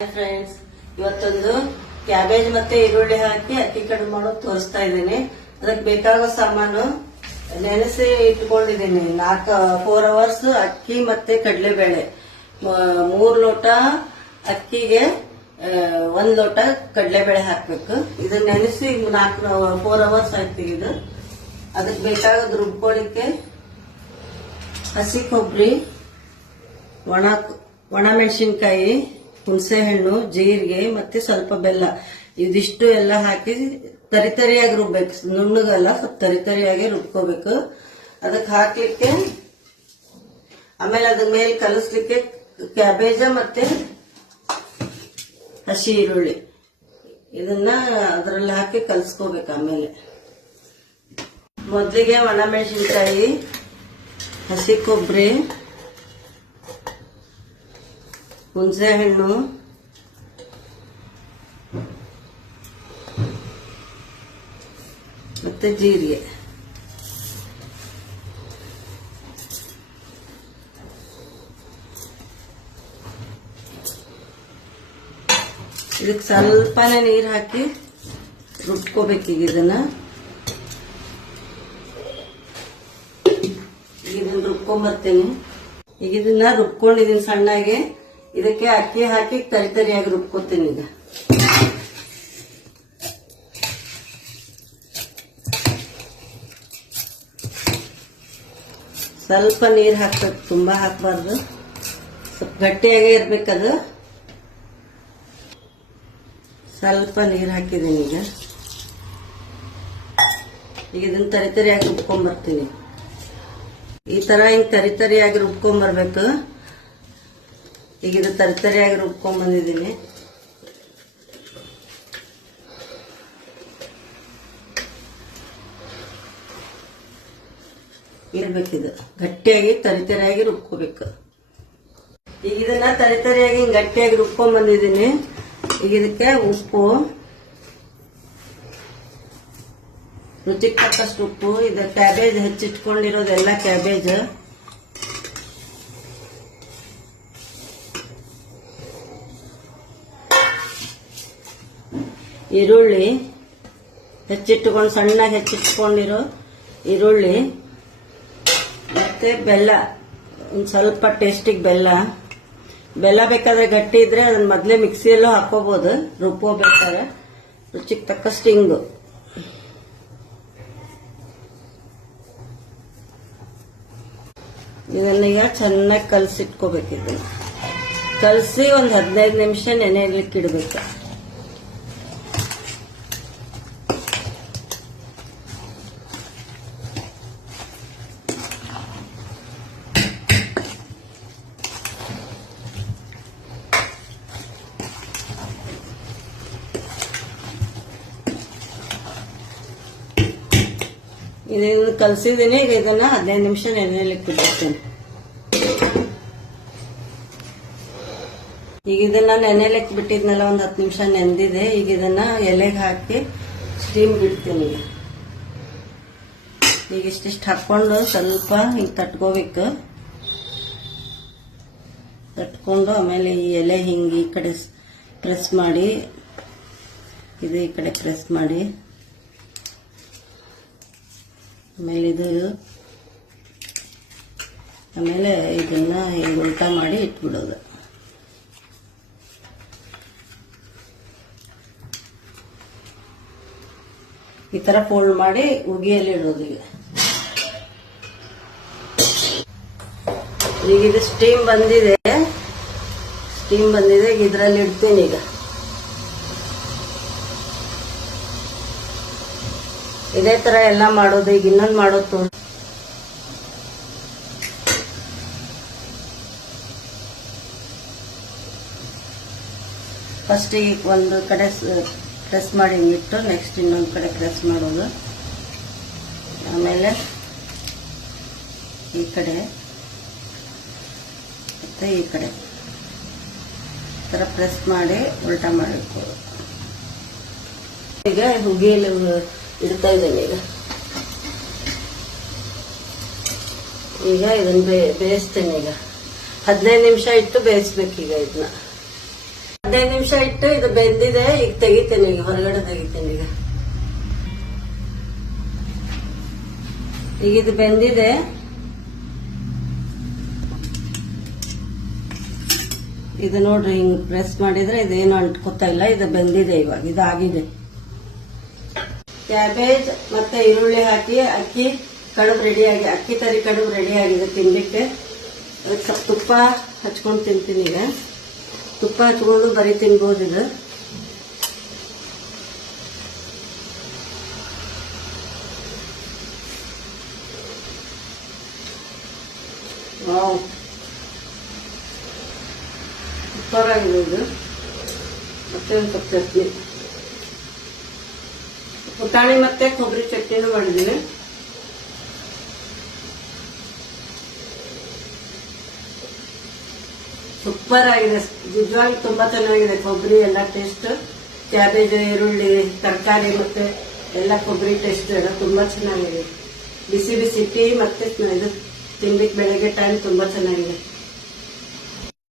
Friends, ಇವತ್ತೊಂದು cabbage ಮತ್ತೆ ಈರುಳ್ಳಿ ಹಾಕಿ ಅಕ್ಕಿ ಕಡುಬು ಮಾಡೋದು ತೋರಿಸ್ತಾ ಇದ್ದೀನಿ. ಅದಕ್ಕೆ ಬೇಕಾಗೋ ಸಾಮಾನು ನೆನೆಸಿ ಇಟ್ಕೊಂಡಿದ್ದೀನಿ. 4 ಅವರ್ಸ್ ಅಕ್ಕಿ ಮತ್ತೆ ಕಡಲೆಬೇಳೆ, 3 ಲೋಟ ಅಕ್ಕಿಗೆ 1 ಲೋಟ ಕಡಲೆಬೇಳೆ ಹಾಕ್ಬೇಕು. ಇದನ್ನ ನೆನೆಸಿ 4 ಅವರ್ಸ್ ಆಯ್ತು. ಇದು ಅದಕ್ಕೆ ಬೇಕಾಗೋದು ರುಬ್ಕೊಳ್ಳಿಕ್ಕೆ ಹಸಿ ಕೊಬ್ಬರಿ, ಒಣ ಮೆಣಸಿನ್ಕಾಯಿ, ಹುಣಸೆ ಹಣ್ಣು, ಜೀರಿಗೆ ಮತ್ತೆ ಸ್ವಲ್ಪ ಬೆಲ್ಲ, ಇದಿಷ್ಟು ಎಲ್ಲ ಹಾಕಿ ತರಿತರಿಯಾಗಿ ರುಬ್ಬೇಕು. ನುಣ್ಣಗಲ್ಲ, ಸ್ವಲ್ಪ ತರಿತರಿಯಾಗಿ ರುಬ್ಕೋಬೇಕು. ಅದಕ್ಕೆ ಹಾಕ್ಲಿಕ್ಕೆ ಆಮೇಲೆ ಅದ್ರ ಮೇಲೆ ಕಲಿಸ್ಲಿಕ್ಕೆ ಕ್ಯಾಬೇಜ ಮತ್ತೆ ಹಸಿ ಈರುಳ್ಳಿ ಇದನ್ನ ಅದರಲ್ಲಿ ಹಾಕಿ ಕಲಿಸ್ಕೋಬೇಕು. ಆಮೇಲೆ ಮೊದಲಿಗೆ ಒಣ ಮೆಣಸಿನ್ಕಾಯಿ, ಹಸಿ ಕೊಬ್ಬರಿ, ಹುಣಸೆ ಹಣ್ಣು, ಮತ್ತೆ ಜೀರಿಗೆ ಇದಕ್ಕೆ ಸ್ವಲ್ಪನೇ ನೀರು ಹಾಕಿ ರುಬ್ಕೋಬೇಕೀಗ. ಇದನ್ನ ರುಬ್ಕೊಂಬರ್ತೀನಿ. ಈಗ ಇದನ್ನ ರುಬ್ಕೊಂಡಿದೀನಿ ಸಣ್ಣಗೆ. ಇದಕ್ಕೆ ಅಕ್ಕಿ ಹಾಕಿ ತರಿತರಿಯಾಗಿ ರುಬ್ಕೋತೀನಿ. ಈಗ ಸ್ವಲ್ಪ ನೀರು ಹಾಕ್ಬೇಕು, ತುಂಬಾ ಹಾಕಬಾರ್ದು, ಸ್ವಲ್ಪ ಗಟ್ಟಿಯಾಗೇ ಇರ್ಬೇಕದು. ಸ್ವಲ್ಪ ನೀರು ಹಾಕಿದ್ದೀನಿ. ಈಗ ಇದನ್ನ ತರಿತರಿಯಾಗಿ ರುಬ್ಕೊಂಡ್ಬರ್ತೀನಿ. ಈ ತರ ಹಿಂಗ್ ತರಿತರಿಯಾಗಿ ರುಬ್ಕೊಂಡ್ಬರ್ಬೇಕು. ಈಗ ಇದು ತರಿತರಿಯಾಗಿ ರುಬ್ಕೊಂಡ್ ಬಂದಿದ್ದೀನಿ. ಇರ್ಬೇಕಿದು ಗಟ್ಟಿಯಾಗಿ ತರಿತರಿಯಾಗಿ ರುಬ್ಕೋಬೇಕು. ಈಗ ಇದನ್ನ ತರಿತರಿಯಾಗಿ ಗಟ್ಟಿಯಾಗಿ ರುಬ್ಕೊಂಡ್ ಬಂದಿದ್ದೀನಿ. ಈಗ ಇದಕ್ಕೆ ಉಪ್ಪು, ರುಚಿಗೆ ತಕ್ಕಷ್ಟು ಉಪ್ಪು, ಇದು ಕ್ಯಾಬೇಜ್ ಹೆಚ್ಚಿಟ್ಕೊಂಡಿರೋದೆಲ್ಲ ಕ್ಯಾಬೇಜ್, ಈರುಳ್ಳಿ ಹೆಚ್ಚಿಟ್ಕೊಂಡು ಸಣ್ಣಗೆ ಹೆಚ್ಚಿಟ್ಕೊಂಡಿರೋ ಈರುಳ್ಳಿ, ಮತ್ತೆ ಬೆಲ್ಲ, ಒಂದು ಸ್ವಲ್ಪ ಟೇಸ್ಟಿಗೆ ಬೆಲ್ಲ ಬೇಕಾದ್ರೆ ಗಟ್ಟಿ ಇದ್ರೆ ಅದನ್ನ ಮೊದಲೇ ಮಿಕ್ಸಿಯಲ್ಲೂ ಹಾಕೋಬಹುದು, ರುಬ್ಕೋಬೇಕಾದ್ರೆ. ರುಚಿಗೆ ತಕ್ಕಷ್ಟು ಹಿಂಗು, ಇದನ್ನೀಗ ಚೆನ್ನಾಗಿ ಕಲಸಿಟ್ಕೋಬೇಕಿದ್ದು. ಕಲಸಿ ಒಂದು 15 ನಿಮಿಷ ನೆನೆಯಲಿಕ್ಕೆ ಇಡಬೇಕು. ಇದನ್ನು ಕಲಸಿದ್ದೀನಿ. ಈಗ ಇದನ್ನ 15 ನಿಮಿಷ ನೆನೆಯಲಿಕ್ಕೆ ಇಡ್ತೀನಿ. ಈಗ ಇದನ್ನ ನೆನೆಯಲಿಕ್ಕೆ ಬಿಟ್ಟಿದ್ನೆಲ್ಲ ಒಂದು 10 ನಿಮಿಷ ನೆಂದಿದೆ. ಈಗ ಇದನ್ನ ಎಲೆಗೆ ಹಾಕಿ ಸ್ಟೀಮ್ ಬಿಡ್ತೀನಿ. ಈಗ ಇಷ್ಟಿಷ್ಟು ಹಾಕೊಂಡು ಸ್ವಲ್ಪ ಹಿಂಗೆ ತಟ್ಕೋಬೇಕು. ತಟ್ಕೊಂಡು ಆಮೇಲೆ ಈ ಎಲೆ ಹಿಂಗೆ ಈ ಕಡೆ ಪ್ರೆಸ್ ಮಾಡಿ, ಇದು ಈ ಕಡೆ ಪ್ರೆಸ್ ಮಾಡಿ, ಆಮೇಲೆ ಇದನ್ನ ಉಲ್ಟಾ ಮಾಡಿ ಇಟ್ಬಿಡೋದು. ಈ ತರ ಫೋಲ್ಡ್ ಮಾಡಿ ಉಗಿಯಲ್ಲಿ ಇಡೋದು. ಈಗ ಇದು ಸ್ಟೀಮ್ ಬಂದಿದೆ. ಈಗ ಇದರಲ್ಲಿ ಇಡ್ತೀನಿ. ಈಗ ಇದೇ ತರ ಎಲ್ಲ ಮಾಡೋದು. ಈಗ ಇನ್ನೊಂದು ಮಾಡೋದು ತೋರಿಸಿ. ಫಸ್ಟ್ ಈಗ ಒಂದು ಕಡೆ ಪ್ರೆಸ್ ಮಾಡಿ ಇಟ್ಟು ನೆಕ್ಸ್ಟ್ ಇನ್ನೊಂದು ಕಡೆ ಪ್ರೆಸ್ ಮಾಡೋದು. ಆಮೇಲೆ ಈ ಕಡೆ ಮತ್ತೆ ಈ ಕಡೆ ತರ ಪ್ರೆಸ್ ಮಾಡಿ ಉಲ್ಟಾ ಮಾಡಬೇಕು. ಈಗ ಹುಗಿಯಲ್ಲಿ ಇಡ್ತಾ ಇದ್ದೇನೆ. ಈಗ ಇದನ್ನ ಬೇಯಿಸ್ತೇನೆ. ಈಗ 15 ನಿಮಿಷ ಇಟ್ಟು ಬೇಯಿಸ್ಬೇಕು. ಈಗ ಇದನ್ನ 15 ನಿಮಿಷ ಇಟ್ಟು ಇದು ಬೆಂದಿದೆ. ಈಗ ತೆಗಿತೇನೆ, ಈಗ ಹೊರಗಡೆ ತೆಗಿತೇನೆ. ಈಗ ಇದು ಬೆಂದಿದೆ. ಇದು ನೋಡ್ರಿ, ಹಿಂಗ್ ಪ್ರೆಸ್ ಮಾಡಿದ್ರೆ ಇದೇನು ಅಂಟ್ಕೊತಾ ಇಲ್ಲ. ಇದು ಬೆಂದಿದೆ. ಇವಾಗ ಇದಾಗಿದೆ. ಕ್ಯಾಬೇಜ್ ಮತ್ತೆ ಈರುಳ್ಳಿ ಹಾಕಿ ಅಕ್ಕಿ ಕಡುಬು ರೆಡಿಯಾಗಿ, ಅಕ್ಕಿ ತರಿ ಕಡುಬು ರೆಡಿ ಆಗಿದೆ ತಿನ್ಲಿಕ್ಕೆ. ಅದಕ್ಕೆ ಸ್ವಲ್ಪ ತುಪ್ಪ ಹಚ್ಕೊಂಡು ತಿಂತೀನಿ. ಈಗ ತುಪ್ಪ ಹಚ್ಕೊಂಡು ಬರೀ ತಿನ್ಬೋದು. ಇದು ಸೂಪರ್ ಆಗಿದೆ. ಇದು ಮತ್ತೆ ಒಂದು ಸ್ವಲ್ಪ ಚಟ್ನಿ, ಪುಟಾಣಿ ಮತ್ತೆ ಕೊಬ್ಬರಿ ಚಟ್ನಿನೂ ಮಾಡಿದ್ದೀವಿ. ಸೂಪರ್ ಆಗಿದೆ, ನಿಜವಾಗಿ ತುಂಬಾ ಚೆನ್ನಾಗಿದೆ. ಕೊಬ್ಬರಿ ಎಲ್ಲ ಟೇಸ್ಟ್, ಕ್ಯಾಬೇಜ್, ಈರುಳ್ಳಿ, ತರಕಾರಿ ಮತ್ತೆ ಎಲ್ಲ ಕೊಬ್ಬರಿ ಟೇಸ್ಟ್ ಎಲ್ಲ ತುಂಬಾ ಚೆನ್ನಾಗಿದೆ. ಬಿಸಿ ಬಿಸಿ ಟೀ ಮತ್ತೆ ಇದು ತಿನ್ಲಿಕ್ಕೆ ಬೆಳಗ್ಗೆ ಟೈಮ್ ತುಂಬಾ ಚೆನ್ನಾಗಿದೆ.